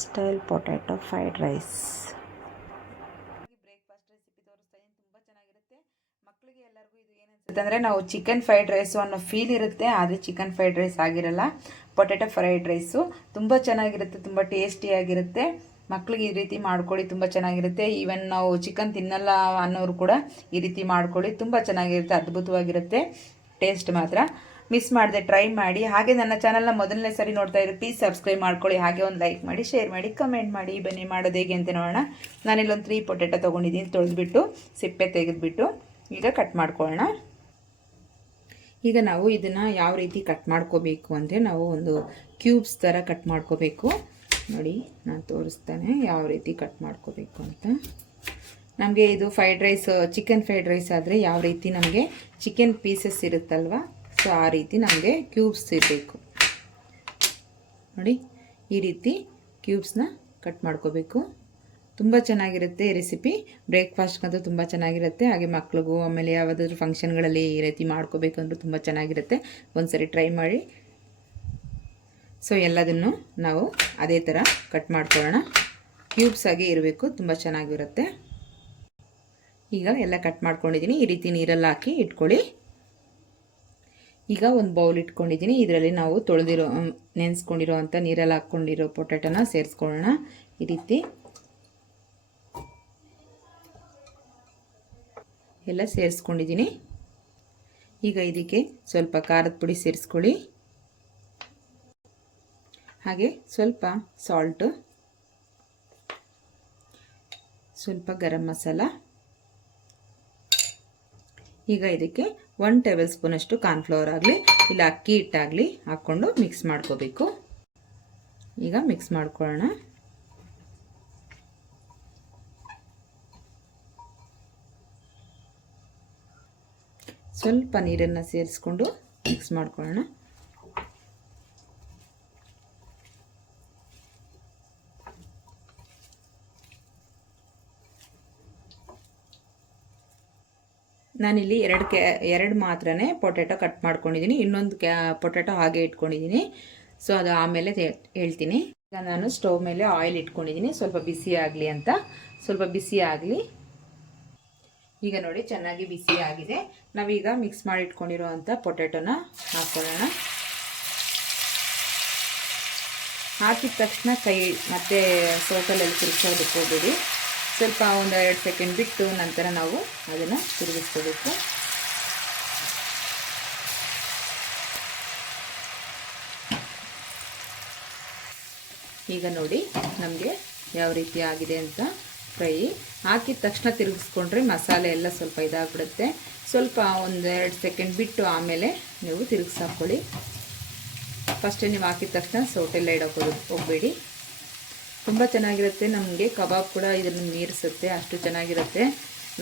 Style potato fried rice. Breakfast recipe ತೋರಿಸ್ತಾ ಇದ್ದೀನಿ ತುಂಬ ಚೆನ್ನಾಗಿರುತ್ತೆ ಮಕ್ಕಳಿಗೆ ಎಲ್ಲರಿಗೂ ಇದು ಏನು ಅಂದರೆ ನಾವು ಚಿಕನ್ ಫ್ರೈಡ್ ರೈಸು ಅನ್ನೋ ಫೀಲ್ ಇರುತ್ತೆ, ಆದರೆ ಚಿಕನ್ ಫ್ರೈಡ್ ರೈಸ್ ಆಗಿರಲ್ಲ. Potato fried rice. ತುಂಬ ಚೆನ್ನಾಗಿರುತ್ತೆ, ತುಂಬ ಟೇಸ್ಟಿಯಾಗಿರುತ್ತೆ. ಮಕ್ಕಳಿಗೆ ಈ ರೀತಿ ಮಾಡ್ಕೊಳ್ಳಿ, ತುಂಬ ಚೆನ್ನಾಗಿರುತ್ತೆ. ಈವನ್ ನಾವು ಚಿಕನ್ ತಿನ್ನಲ್ಲ ಅನ್ನೋರು ಕೂಡ ಈ ರೀತಿ ಮಾಡ್ಕೊಳ್ಳಿ, ತುಂಬ ಚೆನ್ನಾಗಿರುತ್ತೆ, ಅದ್ಭುತವಾಗಿರುತ್ತೆ. ಟೇಸ್ಟ್ ಮಾತ್ರ. ಮಿಸ್ ಮಾಡಿದೆ ಟ್ರೈ ಮಾಡಿ. ಹಾಗೆ ನನ್ನ ಚಾನಲ್ನ ಮೊದಲನೇ ಸರಿ ನೋಡ್ತಾ ಇರೋ ಪ್ಲೀಸ್ ಸಬ್ಸ್ಕ್ರೈಬ್ ಮಾಡ್ಕೊಳ್ಳಿ. ಹಾಗೆ ಒಂದು ಲೈಕ್ ಮಾಡಿ ಶೇರ್ ಮಾಡಿ ಕಮೆಂಟ್ ಮಾಡಿ. ಬನ್ನಿ ಮಾಡೋದು ಹೇಗೆ ಅಂತ ನೋಡೋಣ. ನಾನಿಲ್ಲೊಂದು ತ್ರೀ ಪೊಟೆಟೊ ತೊಗೊಂಡಿದ್ದೀನಿ. ತೊಳೆದ್ಬಿಟ್ಟು ಸಿಪ್ಪೆ ತೆಗೆದುಬಿಟ್ಟು ಈಗ ಕಟ್ ಮಾಡ್ಕೊಳ್ಳೋಣ. ಈಗ ನಾವು ಇದನ್ನು ಯಾವ ರೀತಿ ಕಟ್ ಮಾಡ್ಕೋಬೇಕು ಅಂದರೆ ನಾವು ಒಂದು ಕ್ಯೂಬ್ಸ್ ಥರ ಕಟ್ ಮಾಡ್ಕೋಬೇಕು. ನೋಡಿ, ನಾನು ತೋರಿಸ್ತಾನೆ ಯಾವ ರೀತಿ ಕಟ್ ಮಾಡ್ಕೋಬೇಕು ಅಂತ. ನಮಗೆ ಇದು fried rice chicken fried rice ಆದರೆ ಯಾವ ರೀತಿ ನಮಗೆ ಚಿಕನ್ ಪೀಸಸ್ ಇರುತ್ತಲ್ವ? ಸೊ ಆ ರೀತಿ ನಮಗೆ ಕ್ಯೂಬ್ಸ್ ಇರಬೇಕು. ನೋಡಿ, ಈ ರೀತಿ ಕ್ಯೂಬ್ಸ್ನ ಕಟ್ ಮಾಡ್ಕೋಬೇಕು. ತುಂಬ ಚೆನ್ನಾಗಿರುತ್ತೆ ರೆಸಿಪಿ. ಬ್ರೇಕ್ಫಾಸ್ಟ್ಗಂತೂ ತುಂಬ ಚೆನ್ನಾಗಿರುತ್ತೆ. ಹಾಗೆ ಮಕ್ಳಿಗೂ ಆಮೇಲೆ ಯಾವುದಾದ್ರೂ ಫಂಕ್ಷನ್ಗಳಲ್ಲಿ ಈ ರೀತಿ ಮಾಡ್ಕೋಬೇಕು ಅಂದರೂ ತುಂಬ ಚೆನ್ನಾಗಿರುತ್ತೆ. ಒಂದ್ಸರಿ ಟ್ರೈ ಮಾಡಿ. ಸೊ ಎಲ್ಲದನ್ನು ನಾವು ಅದೇ ಥರ ಕಟ್ ಮಾಡ್ಕೊಳ್ಳೋಣ. ಕ್ಯೂಬ್ಸ್ ಆಗಿ ಇರಬೇಕು. ತುಂಬ ಚೆನ್ನಾಗಿರುತ್ತೆ. ಈಗ ಎಲ್ಲ ಕಟ್ ಮಾಡ್ಕೊಂಡಿದ್ದೀನಿ. ಈ ರೀತಿ ನೀರಲ್ಲಿ ಹಾಕಿ ಇಟ್ಕೊಳ್ಳಿ. ಈಗ ಒಂದು ಬೌಲ್ ಇಟ್ಕೊಂಡಿದ್ದೀನಿ. ಇದರಲ್ಲಿ ನಾವು ತೊಳೆದಿರೋ ನೆನೆಸ್ಕೊಂಡಿರೋ ಅಂಥ ನೀರಲ್ಲಿ ಹಾಕ್ಕೊಂಡಿರೋ ಪೊಟ್ಯಾಟೋನ ಸೇರಿಸ್ಕೊಳ್ಳೋಣ. ಈ ರೀತಿ. ಎಲ್ಲ ಸೇರಿಸ್ಕೊಂಡಿದ್ದೀನಿ. ಈಗ ಇದಕ್ಕೆ ಸ್ವಲ್ಪ ಖಾರದ ಪುಡಿ ಸೇರಿಸ್ಕೊಳ್ಳಿ. ಹಾಗೆ ಸ್ವಲ್ಪ ಸಾಲ್ಟು ಸ್ವಲ್ಪ ಗರಂ ಮಸಾಲ. ಈಗ ಇದಕ್ಕೆ ಒನ್ ಟೇಬಲ್ ಸ್ಪೂನಷ್ಟು ಕಾರ್ನ್ಫ್ಲವರ್ ಆಗಲಿ, ಇಲ್ಲ ಅಕ್ಕಿ ಹಿಟ್ಟಾಗಲಿ ಹಾಕ್ಕೊಂಡು ಮಿಕ್ಸ್ ಮಾಡ್ಕೋಬೇಕು. ಈಗ ಮಿಕ್ಸ್ ಮಾಡ್ಕೊಳ್ಳೋಣ. ಸ್ವಲ್ಪ ನೀರನ್ನು ಸೇರಿಸ್ಕೊಂಡು ಮಿಕ್ಸ್ ಮಾಡ್ಕೊಳ್ಳೋಣ. ನಾನಿಲ್ಲಿ ಎರಡು ಕ್ಯಾ ಎರಡು ಮಾತ್ರನೇ ಪೊಟ್ಯಾಟೊ ಕಟ್ ಮಾಡ್ಕೊಂಡಿದ್ದೀನಿ. ಇನ್ನೊಂದು ಕ್ಯಾ, ಪೊಟ್ಯಾಟೊ ಹಾಗೆ ಇಟ್ಕೊಂಡಿದ್ದೀನಿ. ಸೊ, ಅದು ಆಮೇಲೆ ಹೇಳ್ತೀನಿ. ಈಗ ನಾನು ಸ್ಟವ್ ಮೇಲೆ ಆಯಿಲ್ ಇಟ್ಕೊಂಡಿದ್ದೀನಿ. ಸ್ವಲ್ಪ ಬಿಸಿ ಆಗಲಿ ಅಂತ. ಸ್ವಲ್ಪ ಬಿಸಿ ಆಗಲಿ. ಈಗ ನೋಡಿ, ಚೆನ್ನಾಗಿ ಬಿಸಿ ಆಗಿದೆ. ನಾವೀಗ ಮಿಕ್ಸ್ ಮಾಡಿ ಪೊಟ್ಯಾಟೊನ ಹಾಕ್ಕೊಳ್ಳೋಣ ಹಾಕಿದ ತಕ್ಷಣ ಕೈ, ಮತ್ತೆ ಸೋಟಲಲ್ಲಿ ತಿರ್ಸೋದಕ್ಕೆ ಹೋಗ್ಬೇಡಿ. ಸ್ವಲ್ಪ ಒಂದು ಎರಡು ಸೆಕೆಂಡ್ ಬಿಟ್ಟು ನಂತರ ನಾವು ಅದನ್ನು ತಿರುಗಿಸ್ಕೋಬೇಕು. ಈಗ ನೋಡಿ ನಮಗೆ ಯಾವ ರೀತಿ ಆಗಿದೆ ಅಂತ ಫ್ರೈ. ಹಾಕಿದ ತಕ್ಷಣ ತಿರುಗಿಸ್ಕೊಂಡ್ರೆ ಮಸಾಲೆ ಎಲ್ಲ ಸ್ವಲ್ಪ ಇದಾಗ್ಬಿಡುತ್ತೆ. ಸ್ವಲ್ಪ ಒಂದೆರಡು ಸೆಕೆಂಡ್ ಬಿಟ್ಟು ಆಮೇಲೆ ನೀವು ತಿರುಗಿಸಾಕೊಳ್ಳಿ ಫಸ್ಟೇ ನೀವು ಹಾಕಿದ ತಕ್ಷಣ ಸೌಟೆಲ್ಲ ಇಡೋಕೆ ಹೋಗಬೇಡಿ. ತುಂಬ ಚೆನ್ನಾಗಿರುತ್ತೆ. ನಮಗೆ ಕಬಾಬ್ ಕೂಡ ಇದನ್ನು ಮೀರಿಸುತ್ತೆ. ಅಷ್ಟು ಚೆನ್ನಾಗಿರುತ್ತೆ.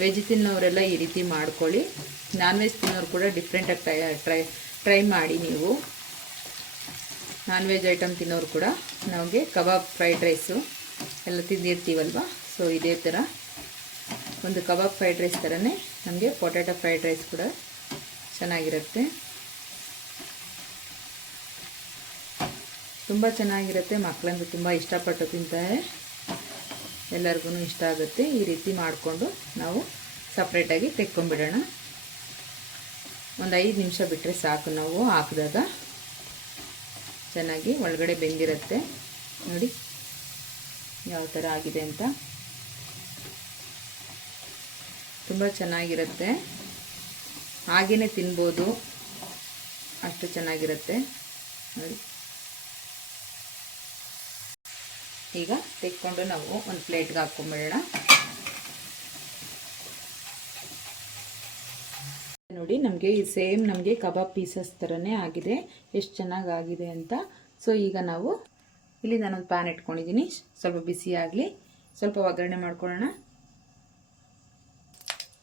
ವೆಜ್ ತಿನ್ನೋರೆಲ್ಲ ಈ ರೀತಿ ಮಾಡ್ಕೊಳ್ಳಿ. ನಾನ್ ವೆಜ್ ತಿನ್ನೋರು ಕೂಡ ಡಿಫ್ರೆಂಟಾಗಿ ಟ್ರೈ ಟ್ರೈ ಟ್ರೈ ಮಾಡಿ ನೀವು. ನಾನ್ ವೆಜ್ ಐಟಮ್ ತಿನ್ನೋರು ಕೂಡ ನಮಗೆ ಕಬಾಬ್ ಫ್ರೈಡ್ ರೈಸು ಎಲ್ಲ ತಿಂದಿರ್ತೀವಲ್ವ? ಸೊ ಇದೇ ಥರ. ಒಂದು ಕಬಾಬ್ ಫ್ರೈಡ್ ರೈಸ್ ಥರನೇ ನಮಗೆ ಪೊಟ್ಯಾಟೊ ಫ್ರೈಡ್ ರೈಸ್ ಕೂಡ ಚೆನ್ನಾಗಿರುತ್ತೆ. ತುಂಬ ಚೆನ್ನಾಗಿರುತ್ತೆ. ಮಕ್ಕಳಂದು ತುಂಬ ಇಷ್ಟಪಟ್ಟು ತಿಂತಾರೆ. ಎಲ್ಲರಿಗೂ ಇಷ್ಟ ಆಗುತ್ತೆ. ಈ ರೀತಿ ಮಾಡಿಕೊಂಡು ನಾವು ಸಪ್ರೇಟಾಗಿ ತೆಕ್ಕೊಂಬಿಡೋಣ ಒಂದು ಐದು ನಿಮಿಷ ಬಿಟ್ಟರೆ ಸಾಕು ನಾವು ಹಾಕಿದಾಗ. ಚೆನ್ನಾಗಿ ಒಳಗಡೆ ಬೆಂದಿರುತ್ತೆ. ನೋಡಿ ಯಾವ ಥರ ಆಗಿದೆ ಅಂತ. ತುಂಬ ಚೆನ್ನಾಗಿರುತ್ತೆ. ಹಾಗೆಯೇ ತಿನ್ಬೋದು. ಅಷ್ಟು ಚೆನ್ನಾಗಿರುತ್ತೆ. ನೋಡಿ. ಈಗ ತೆಕ್ಕೊಂಡು ನಾವು ಒಂದು ಪ್ಲೇಟ್ಗೆ ಹಾಕ್ಕೊಂಬಿಡೋಣ ನೋಡಿ, ನಮಗೆ ಈ ಸೇಮ್ ನಮಗೆ ಕಬಾಬ್ ಪೀಸಸ್ ಥರನೇ ಆಗಿದೆ. ಎಷ್ಟು ಚೆನ್ನಾಗಿ ಆಗಿದೆ ಅಂತ. ಸೊ ಈಗ ನಾವು ಇಲ್ಲಿ ನಾನೊಂದು ಪ್ಯಾನ್ ಇಟ್ಕೊಂಡಿದ್ದೀನಿ ಸ್ವಲ್ಪ ಬಿಸಿ ಆಗಲಿ. ಸ್ವಲ್ಪ ಒಗ್ಗರಣೆ ಮಾಡ್ಕೊಳ್ಳೋಣ.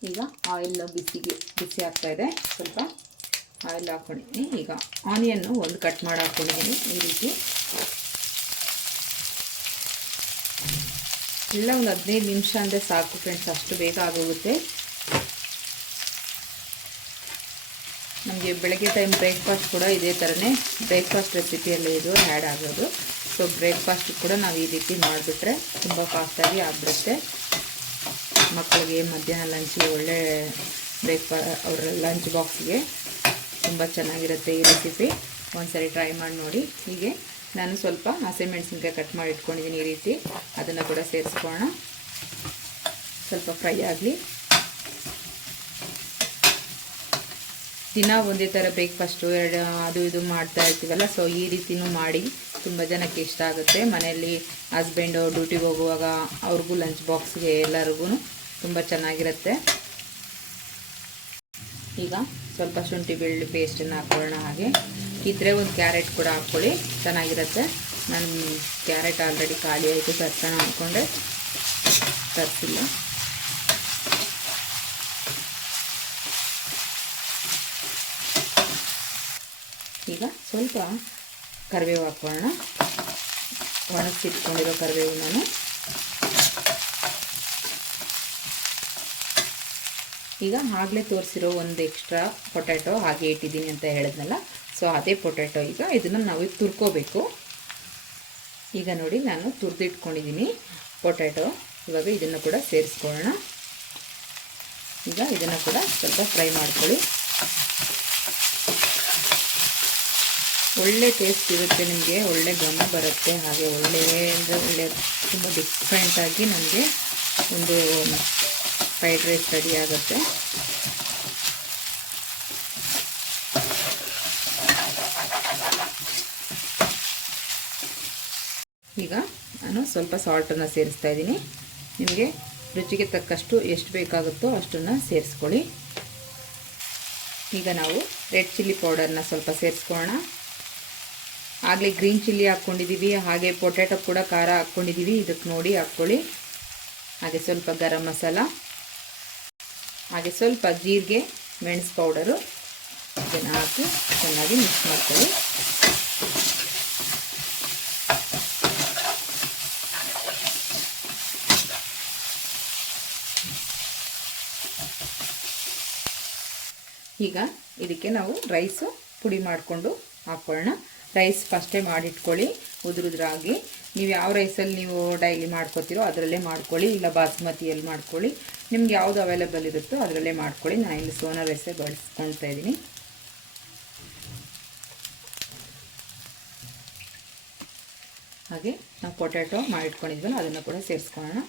ಈಗ ಆಯಿಲ್ ಬಿಸಿಗೆ, ಬಿಸಿ ಆಗ್ತಾ ಇದೆ. ಸ್ವಲ್ಪ ಆಯಿಲ್ ಹಾಕ್ಕೊಂಡಿದ್ದೀನಿ ಈಗ ಆನಿಯನ್ನು ಒಂದು ಕಟ್ ಮಾಡಿ ಹಾಕ್ಕೊಂಡಿದ್ದೀನಿ ಈ ರೀತಿ. ಎಲ್ಲ ಒಂದು ಹದಿನೈದು ನಿಮಿಷ ಅಂದರೆ ಸಾಕು ಫ್ರೆಂಡ್ಸ್ ಅಷ್ಟು ಬೇಗ ಆಗೋಗುತ್ತೆ. ನಮಗೆ ಬೆಳಗ್ಗೆ ಟೈಮ್ ಬ್ರೇಕ್ಫಾಸ್ಟ್ ಕೂಡ ಇದೇ ಥರನೇ ಬ್ರೇಕ್ಫಾಸ್ಟ್ ರೆಸಿಪಿಯಲ್ಲಿ ಇದು ಆ್ಯಡ್ ಆಗೋದು. ಸೊ ಬ್ರೇಕ್ಫಾಸ್ಟ್ ಕೂಡ ನಾವು ಈ ರೀತಿ ಮಾಡಿಬಿಟ್ರೆ ತುಂಬ ಫಾಸ್ಟಾಗಿ ಆಗಿಬಿಡುತ್ತೆ. ಮಕ್ಕಳಿಗೆ ಮಧ್ಯಾಹ್ನ ಲಂಚ್ಗೆ ಒಳ್ಳೆ ಬ್ರೇಕ್ಫಾ ಅವರ ಲಂಚ್ ಬಾಕ್ಸ್ಗೆ ತುಂಬ ಚೆನ್ನಾಗಿರುತ್ತೆ ಈ ರೆಸಿಪಿ ಒಂದ್ಸರಿ ಟ್ರೈ ಮಾಡಿ ನೋಡಿ. ಹೀಗೆ. ನಾನು ಸ್ವಲ್ಪ ಹಸಿಮೆಣಸಿನ್ಕಾಯಿ ಕಟ್ ಮಾಡಿ ಇಟ್ಕೊಂಡಿದ್ದೀನಿ ಈ ರೀತಿ. ಅದನ್ನು ಕೂಡ ಸೇರಿಸ್ಕೋಣ ಸ್ವಲ್ಪ ಫ್ರೈ ಆಗಲಿ. ದಿನ ಒಂದೇ ಥರ ಬ್ರೇಕ್ಫಾಸ್ಟು ಎರಡು ಅದು ಇದು ಮಾಡ್ತಾ ಇರ್ತೀವಲ್ಲ ಸೊ ಈ ರೀತಿನೂ ಮಾಡಿ ತುಂಬ ಜನಕ್ಕೆ ಇಷ್ಟ ಆಗುತ್ತೆ. ಮನೆಯಲ್ಲಿ ಹಸ್ಬೆಂಡು ಡ್ಯೂಟಿಗೆ ಹೋಗುವಾಗ ಅವ್ರಿಗೂ ಲಂಚ್ ಬಾಕ್ಸ್ಗೆ ಎಲ್ಲರಿಗೂ ತುಂಬ ಚೆನ್ನಾಗಿರುತ್ತೆ. ಈಗ ಸ್ವಲ್ಪ ಶುಂಠಿ ಬೆಳ್ಳುಳ್ಳಿ ಪೇಸ್ಟನ್ನು ಹಾಕೊಳ್ಳೋಣ ಹಾಗೆ. ಇದ್ರೆ ಒಂದು ಕ್ಯಾರೆಟ್ ಕೂಡ ಹಾಕ್ಕೊಳ್ಳಿ. ಚೆನ್ನಾಗಿರುತ್ತೆ. ನಾನು ಕ್ಯಾರೆಟ್ ಆಲ್ರೆಡಿ ಖಾಲಿ ಆಯಿತು, ತರ್ಸೋಣ ಅಂದ್ಕೊಂಡೆ ತರಿಸಿಲ್ಲ. ಈಗ ಸ್ವಲ್ಪ ಕರಿಬೇವು ಹಾಕ್ಕೊಳ್ಳೋಣ. ಒಣಗಿಸಿಟ್ಕೊಂಡಿರೋ ಕರಿಬೇವು ನಾನು. ಈಗ ಆಗಲೇ ತೋರಿಸಿರೋ ಒಂದು ಎಕ್ಸ್ಟ್ರಾ ಪೊಟ್ಯಾಟೊ ಹಾಗೆ ಇಟ್ಟಿದ್ದೀನಿ ಅಂತ ಹೇಳಿದ್ನಲ್ಲ ಸೊ ಅದೇ ಪೊಟ್ಯಾಟೊ ಈಗ ಇದನ್ನು ನಾವು ತುರ್ಕೋಬೇಕು. ಈಗ ನೋಡಿ ನಾನು ತುರಿದಿಟ್ಕೊಂಡಿದ್ದೀನಿ ಪೊಟ್ಯಾಟೊ ಇವಾಗ ಇದನ್ನು ಕೂಡ ಸೇರಿಸ್ಕೊಳ್ಳೋಣ. ಈಗ ಇದನ್ನು ಕೂಡ ಸ್ವಲ್ಪ ಫ್ರೈ ಮಾಡ್ಕೊಳ್ಳಿ. ಒಳ್ಳೆ ಟೇಸ್ಟ್ ಇರುತ್ತೆ ನಿಮಗೆ, ಒಳ್ಳೆ ಘಮ ಬರುತ್ತೆ. ಹಾಗೆ ಒಳ್ಳೆ ಅಂದರೆ ಒಳ್ಳೆ ತುಂಬ ಡಿಫ್ರೆಂಟಾಗಿ ನಮಗೆ ಒಂದು ಫ್ರೈಡ್ ರೈಸ್ ರೆಡಿ ಆಗುತ್ತೆ. ಈಗ ನಾನು ಸ್ವಲ್ಪ ಸಾಲ್ಟನ್ನು ಸೇರಿಸ್ತಾ ಇದ್ದೀನಿ. ನಿಮಗೆ ರುಚಿಗೆ ತಕ್ಕಷ್ಟು ಎಷ್ಟು ಬೇಕಾಗುತ್ತೋ ಅಷ್ಟನ್ನು ಸೇರಿಸ್ಕೊಳ್ಳಿ. ಈಗ ನಾವು ರೆಡ್ ಚಿಲ್ಲಿ ಪೌಡರ್ನ ಸ್ವಲ್ಪ ಸೇರಿಸ್ಕೊಳ್ಳೋಣ. ಆಗಲೇ ಗ್ರೀನ್ ಚಿಲ್ಲಿ ಹಾಕ್ಕೊಂಡಿದ್ದೀವಿ, ಹಾಗೆ ಪೊಟ್ಯಾಟೊ ಕೂಡ ಖಾರ ಹಾಕ್ಕೊಂಡಿದ್ದೀವಿ. ಇದಕ್ಕೆ ನೋಡಿ ಹಾಕ್ಕೊಳ್ಳಿ. ಹಾಗೆ ಸ್ವಲ್ಪ ಗರಂ ಮಸಾಲ, ಹಾಗೆ ಸ್ವಲ್ಪ ಜೀರಿಗೆ, ಮೆಣಸು ಪೌಡರು ಇದನ್ನು ಹಾಕಿ ಚೆನ್ನಾಗಿ ಮಿಕ್ಸ್ ಮಾಡ್ಕೊಳ್ಳಿ. ಈಗ ಇದಕ್ಕೆ ನಾವು ರೈಸು ಪುಡಿ ಮಾಡಿಕೊಂಡು ಹಾಕ್ಕೊಳ್ಳೋಣ ರೈಸ್ ಫಸ್ಟೇ ಮಾಡಿಟ್ಕೊಳ್ಳಿ, ಉದುರುದ್ರಾಗಿ. ನೀವು ಯಾವ ರೈಸಲ್ಲಿ ನೀವು ಡೈಲಿ ಮಾಡ್ಕೊತೀರೋ ಅದರಲ್ಲೇ ಮಾಡ್ಕೊಳ್ಳಿ, ಇಲ್ಲ ಬಾಸುಮತಿಯಲ್ಲಿ ಮಾಡ್ಕೊಳ್ಳಿ. ನಿಮ್ಗೆ ಯಾವುದು ಅವೈಲೇಬಲ್ ಇರುತ್ತೋ ಅದರಲ್ಲೇ ಮಾಡ್ಕೊಳ್ಳಿ. ನಾನು ಇಲ್ಲಿ ಸೋನಾ ರೈಸೇ ಬಳಸ್ಕೊಳ್ತಾ ಇದ್ದೀನಿ. ಹಾಗೆ ನಾವು ಪೊಟ್ಯಾಟೊ ಮಾಡಿಟ್ಕೊಂಡಿದ್ವಲ್ಲ, ಅದನ್ನು ಕೂಡ ಸೇರಿಸ್ಕೊಳ್ಳೋಣ.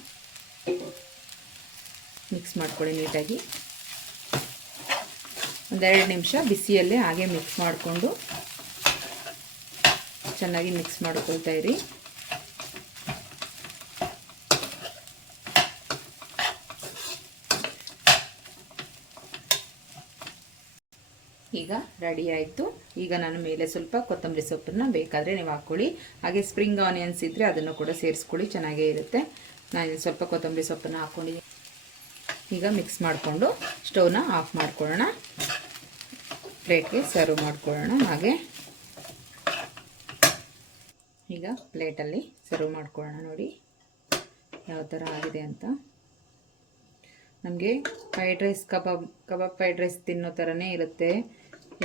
ಮಿಕ್ಸ್ ಮಾಡ್ಕೊಳ್ಳಿ ನೀಟಾಗಿ. ಒಂದೆರಡು ನಿಮಿಷ ಬಿಸಿಯಲ್ಲೇ ಹಾಗೆ ಮಿಕ್ಸ್ ಮಾಡಿಕೊಂಡು ಚೆನ್ನಾಗಿ ಮಿಕ್ಸ್ ಮಾಡ್ಕೊಳ್ತಾ ಇರಿ. ಈಗ ರೆಡಿ ಆಯಿತು. ಈಗ ನಾನು ಮೇಲೆ ಸ್ವಲ್ಪ ಕೊತ್ತಂಬರಿ ಸೊಪ್ಪನ್ನು ಬೇಕಾದರೆ ನೀವು ಹಾಕ್ಕೊಳ್ಳಿ ಹಾಗೆ ಸ್ಪ್ರಿಂಗ್ ಆನಿಯನ್ಸ್ ಇದ್ದರೆ ಅದನ್ನು ಕೂಡ ಸೇರಿಸ್ಕೊಳ್ಳಿ, ಚೆನ್ನಾಗೇ ಇರುತ್ತೆ. ನಾನು ಸ್ವಲ್ಪ ಕೊತ್ತಂಬರಿ ಸೊಪ್ಪನ್ನು ಹಾಕ್ಕೊಂಡಿದ್ದೀನಿ ಈಗ ಮಿಕ್ಸ್ ಮಾಡಿಕೊಂಡು ಸ್ಟವ್ನ ಆಫ್ ಮಾಡ್ಕೊಳ್ಳೋಣ. ಪ್ಲೇಟ್ಗೆ ಸರ್ವ್ ಮಾಡ್ಕೊಳ್ಳೋಣ, ಹಾಗೆ. ಈಗ ಪ್ಲೇಟಲ್ಲಿ ಸರ್ವ್ ಮಾಡ್ಕೊಳ್ಳೋಣ ನೋಡಿ, ಯಾವ ಥರ ಆಗಿದೆ ಅಂತ. ನಮಗೆ fried rice, kebab kebab fried rice ತಿನ್ನೋ ಥರನೇ ಇರುತ್ತೆ.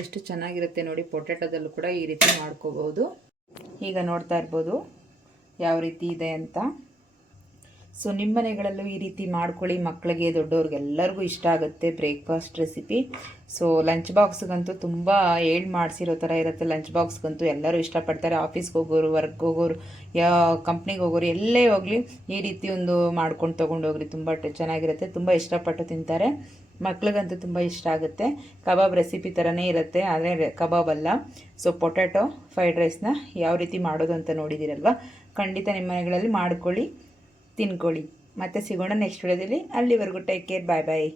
ಎಷ್ಟು ಚೆನ್ನಾಗಿರುತ್ತೆ ನೋಡಿ, ಪೊಟ್ಯಾಟೋದಲ್ಲೂ ಕೂಡ ಈ ರೀತಿ ಮಾಡ್ಕೋಬೋದು. ಈಗ ನೋಡ್ತಾ ಇರ್ಬೋದು, ಯಾವ ರೀತಿ ಇದೆ ಅಂತ. ಸೊ ನಿಮ್ಮ ಮನೆಗಳಲ್ಲೂ ಈ ರೀತಿ ಮಾಡ್ಕೊಳ್ಳಿ. ಮಕ್ಕಳಿಗೆ, ದೊಡ್ಡವ್ರಿಗೆಲ್ಲರಿಗೂ ಇಷ್ಟ ಆಗುತ್ತೆ ಬ್ರೇಕ್ಫಾಸ್ಟ್ ರೆಸಿಪಿ. ಸೊ ಲಂಚ್ ಬಾಕ್ಸ್ಗಂತೂ ತುಂಬ ಏಳು ಮಾಡಿಸಿರೋ ಥರ ಇರುತ್ತೆ. ಲಂಚ್ ಬಾಕ್ಸ್ಗಂತೂ ಎಲ್ಲರೂ ಇಷ್ಟಪಡ್ತಾರೆ. ಆಫೀಸ್ಗೆ ಹೋಗೋರು ವರ್ಕ್ ಹೋಗೋರು, ಯಾ ಕಂಪ್ನಿಗೆ ಹೋಗೋರು ಎಲ್ಲೇ ಹೋಗಲಿ ಈ ರೀತಿ ಒಂದು ಮಾಡ್ಕೊಂಡು ತೊಗೊಂಡೋಗ್ರಿ ತುಂಬ ಚೆನ್ನಾಗಿರುತ್ತೆ. ತುಂಬ ಇಷ್ಟಪಟ್ಟು ತಿಂತಾರೆ. ಮಕ್ಳಿಗಂತೂ ತುಂಬ ಇಷ್ಟ ಆಗುತ್ತೆ. ಕಬಾಬ್ ರೆಸಿಪಿ ಥರನೇ ಇರುತ್ತೆ. ಆದರೆ ಕಬಾಬ್ ಅಲ್ಲ. ಸೊ ಪೊಟ್ಯಾಟೊ ಫ್ರೈಡ್ ರೈಸ್ನ ಯಾವ ರೀತಿ ಮಾಡೋದು ಅಂತ ನೋಡಿದ್ದೀರಲ್ವ? ಖಂಡಿತ ನಿಮ್ಮ ಮನೆಗಳಲ್ಲಿ ಮಾಡ್ಕೊಳ್ಳಿ. ತಿನ್ಕೊಳ್ಳಿ. ಮತ್ತೆ ಸಿಗೋಣ ನೆಕ್ಸ್ಟ್ ವಿಡಿಯೋದಲ್ಲಿ ಅಲ್ಲಿವರೆಗೂ ಟೇಕ್ ಕೇರ್ ಬಾಯ್ ಬಾಯ್